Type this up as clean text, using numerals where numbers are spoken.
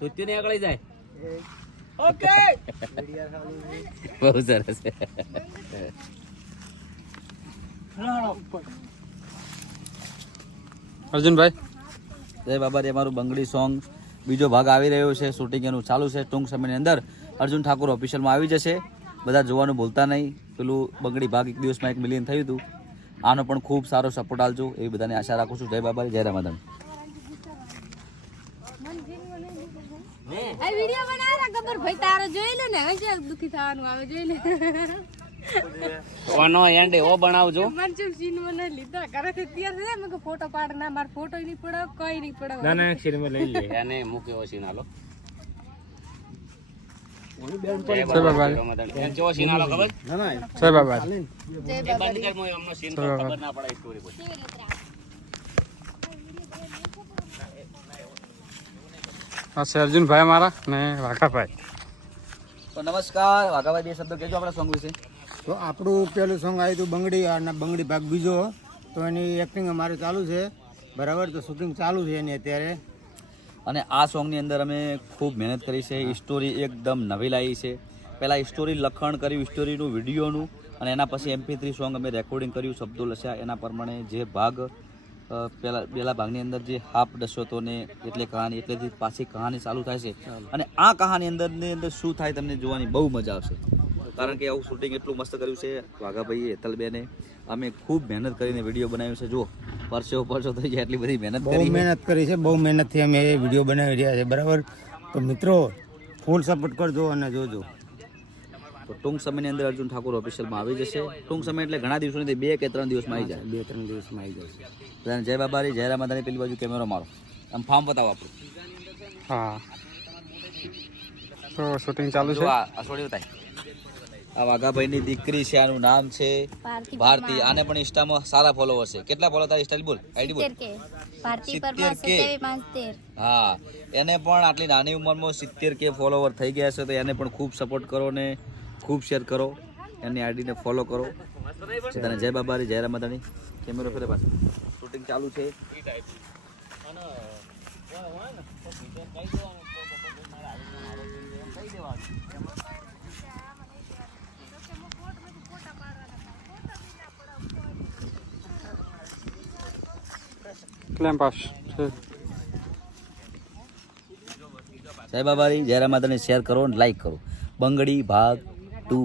સુત્યું ને આગળ જાય. ઓકે બહુ સરસ. અર્જુનભાઈ જય બાબા રે. મારું બંગડી સોંગ બીજો ભાગ આવી રહ્યો છે. શૂટિંગ એનું ચાલુ છે. ટૂંક સમયની અંદર અર્જુન ઠાકુર ઓફિશિયલમાં આવી જશે. બધા જોવાનું ભૂલતા નહીં. પેલું બંગડી ભાગ એક દિવસમાં 1 મિલિયન થયું હતું. આનો પણ ખૂબ સારો સપોર્ટ આલજો એવી બધાને આશા રાખું છું. જય બાબા જય રામાધન. આ વિડિયો બનાવરા ગબર ભાઈ તારો જોઈ લે ને હજે દુખી થવાનું આવે જોઈ લે ઓનો એન્ડ એવો બનાવજો. મનસુખ સીન મને લીધા કરે છે તૈયાર છે મેં ફોટો પાડ ના માર ફોટો નહીં પડે કોઈ નહીં પડે ના ના સીન માં લઈ લે એને મૂક્યો સીન આલો. જય બાબા એન કેવો સીન આલો ખબર? જય બાબા જય એ બંધ કર મોય અમને સીન તો ખબર ના પડે સ્ટોરી પછી. આ છે અર્જુનભાઈ મારા ને વાઘાભાઈ. તો નમસ્કાર વાઘાભાઈ, બે શબ્દો કહેજો આપણા સોંગ વિશે. તો આપણું પહેલું સોંગ આવ્યું હતું બંગડી અને બંગડી ભાગ બીજો. તો એની એક્ટિંગ અમારે ચાલુ છે બરાબર. તો શૂટિંગ ચાલુ છે એની અત્યારે. અને આ સોંગની અંદર અમે ખૂબ મહેનત કરી છે. સ્ટોરી એકદમ નવી લાવી છે. પહેલાં સ્ટોરી લખણ કર્યું, સ્ટોરીનું વિડીયોનું, અને એના પછી MP3 સોંગ અમે રેકોર્ડિંગ કર્યું, શબ્દો લખ્યા. એના પ્રમાણે જે ભાગ પહેલા ભાગની અંદર જે હાફ ડસ્યો હતો ને એટલે કહાની એટલેથી પાછી કહાની ચાલુ થાય છે. અને આ કહાની અંદર શું થાય તમને જોવાની બહુ મજા આવશે. કારણ કે આવું શૂટિંગ એટલું મસ્ત કર્યું છે વાઘાભાઈએ, હેતલબેને. અમે ખૂબ મહેનત કરીને વિડીયો બનાવ્યો છે. જો પરસો થઈ જાય એટલી બધી મહેનત બહુ કરી. મહેનત કરી છે, બહુ મહેનતથી અમે એ વિડીયો બનાવી રહ્યા છે બરાબર. તો મિત્રો ફૂલ સપોર્ટ કરજો અને જોજો. તો ટૂંક સમયની અંદર અર્જુન ઠાકુર ઓફિશિયલમાં આવી જશે. ટૂંક સમય એટલે ઘણા દિવસો નથી, 2 કે 3 દિવસમાં આવી જાય. 2-3 દિવસમાં આવી જશે. બધાને જય બાબારી જય રામાધાની. પેલી બાજુ કેમેરો મારો, આમ ફાર્મ બતાવો આપણું. હા તો શૂટિંગ ચાલુ જો છે. આ છોડી બતાય. આ વાઘાભાઈની દીકરી છે, આનું નામ છે ભારતી. આને પણ ઇન્સ્ટામાં સારા ફોલોવર છે. કેટલા ફોલો તારી સ્ટાઇલ બોલ, આઈડી બોલ? ભારતી 70K. 72 હા, એને પણ આટલી નાની ઉંમરમાં 70K ફોલોવર થઈ ગયા છે. તો એને પણ ખૂબ સપોર્ટ કરો ને ખૂબ શેર કરો, એની આઈડીને ફોલો કરો. તને જય બાબારી જય રામાધાની. કેમેરો ફેરે પાછો, શૂટિંગ ચાલુ છે. ક્લેમ પાસ જય બાબારી જય રામાધાની. શેર કરો અને લાઈક કરો. બંગડી ભાગ 2.